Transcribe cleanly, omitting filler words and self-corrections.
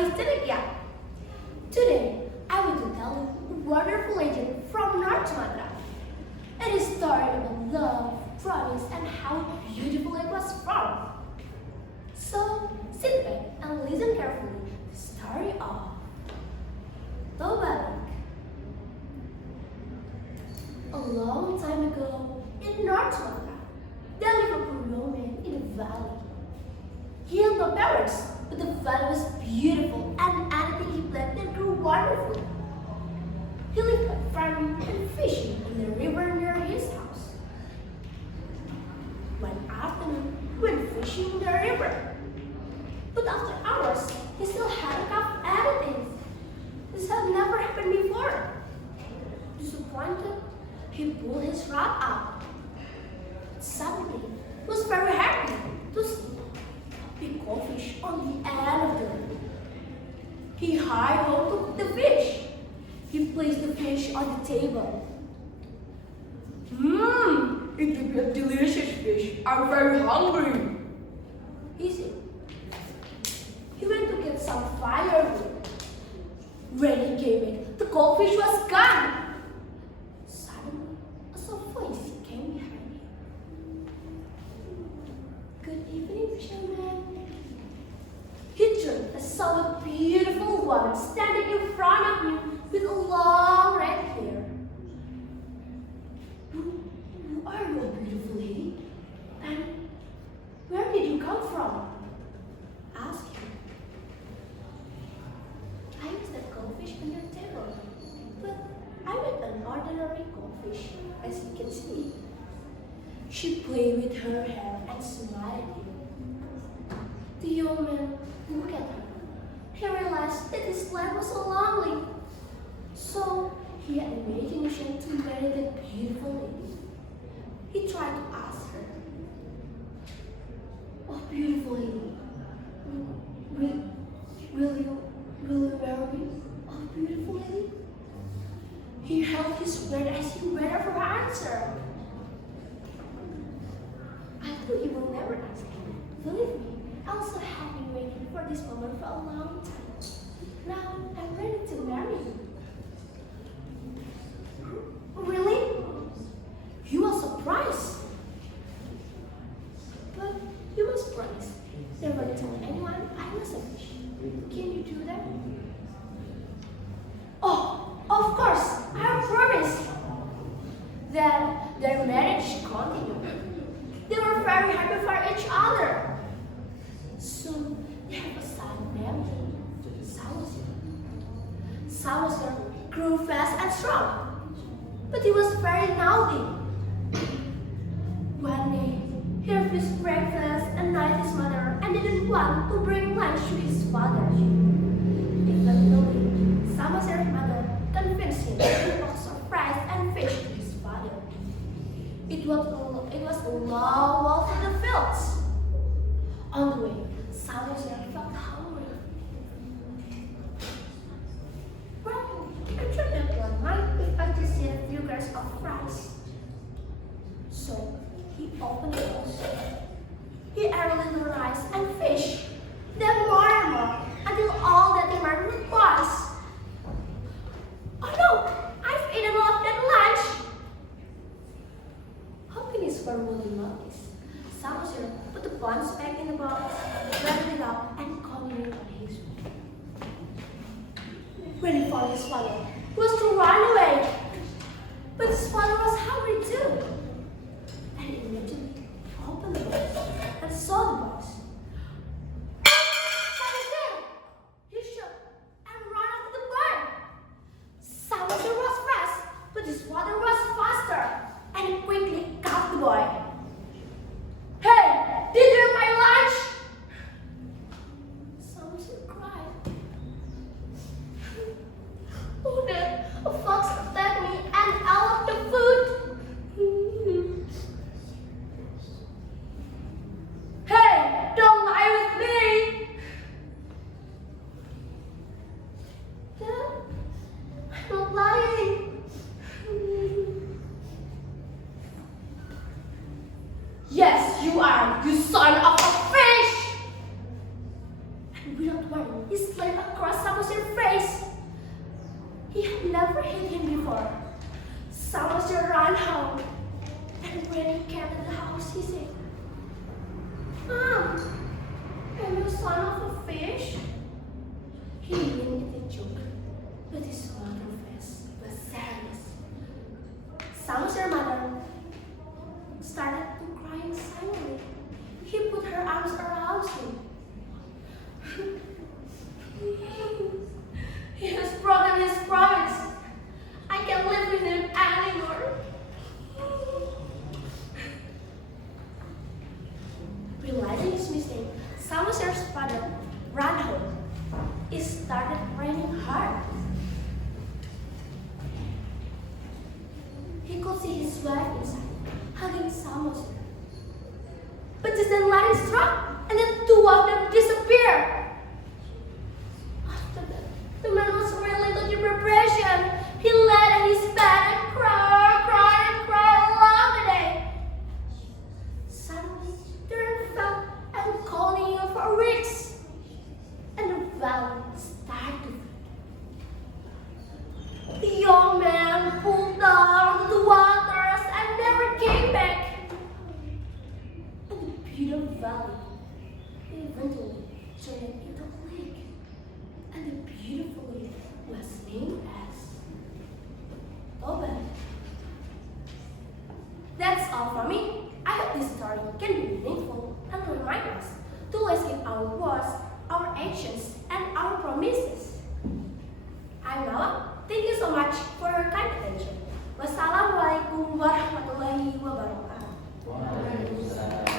is Tingkat. Today, I want to tell you a wonderful legend from North Sumatra. It is a story about love, promise, and how beautiful it was formed. So, sit back and listen carefully to the story of Tobalik. A long time ago, in North Sumatra, there lived a poor woman in the valley. He had no parents, but the valley was beautiful and anything he planted grew wonderfully. He lived by farming and fishing in the river near his house. One afternoon, he went fishing in the river. But after hours, he still hadn't caught anything. This had never happened before. Disappointed, he pulled his rod out. Suddenly, he was very happy to see a big goldfish on the end of the river. He hurried home to cook the fish. He placed the fish on the table. It will be a delicious fish. I'm very hungry. He said. He went to get some firewood. When he came in, the goldfish was gone. Suddenly, a soft voice came behind him. Good evening, fisherman. He turned and saw a beautiful woman standing in front of him with a long red hair. Who are you, a beautiful lady? And where did you come from? Asked him. I was that goldfish on your table, but I'm an ordinary goldfish, as you can see. She played with her hair and smiled at him. The young man looked at her. He realized that his life was so lonely. So he had imagination to marry that beautiful lady. He tried to ask her, "Oh, beautiful lady, will you marry me? Oh, beautiful lady?" He held his breath as he waited for her answer. I thought you will never ask me. Believe me, I also have been waiting for this moment for a long time. Now I'm ready to marry you. Really? You are surprised. But you must promise never to tell anyone I was a fish. Can you do that? Oh, of course, I promise. Then their marriage continued. They were very happy for each other. Soon they had a son named Samoser. Samoser grew fast and strong, but he was very naughty. One day, he refused breakfast and annoyed his mother and didn't want to bring lunch to his father. Eventually, Samoser's mother convinced him to box of rice and fish to his father. It was a long walk through the fields. On the way, Samoser felt hungry. Well, I tried that one night if I just had a few grams of rice. So he opened the box. He ate a little rice and fish, then more and more, until all that he remembered was, "Oh no, I've eaten all of that lunch." Hoping his father wouldn't notice, Samoser put the buns back in the box, wrapped it up, and continued on his way. When he found his father, he was to run away. But his father was hungry too. And he immediately opened the box and saw the box. "Samoser!" He shouted and ran after the barn. Samoser was fast, but his father was faster, and he quickly caught the boy. "Hey, did you eat my lunch?" Samoser cried. "Oh he slammed across Samoser's face. He had never hit him before. Samoser ran home, and when he came to the house, he said, "Mom, am you son of a fish?" He meant it a joke, but his mother's face was serious. Samoser's mother started to crying silently. He put her arms around him. He has broken his promise. I can't live with him anymore. Realizing his mistake, Samoser's father ran home. It started raining hard. He could see his wife inside, hugging Samoser. But just then lightning struck, and the two of them disappeared. After that, the man was really into depression. He lay on his bed and cried all the day. Suddenly, the rain fell and continued for weeks, and the valley started. The young man pulled down the waters and never came back. And the beautiful valley eventually turned into a lake, and the beautiful lake was named as Open. That's all from me. I hope this story can be meaningful and remind us to always keep our words, our actions, and our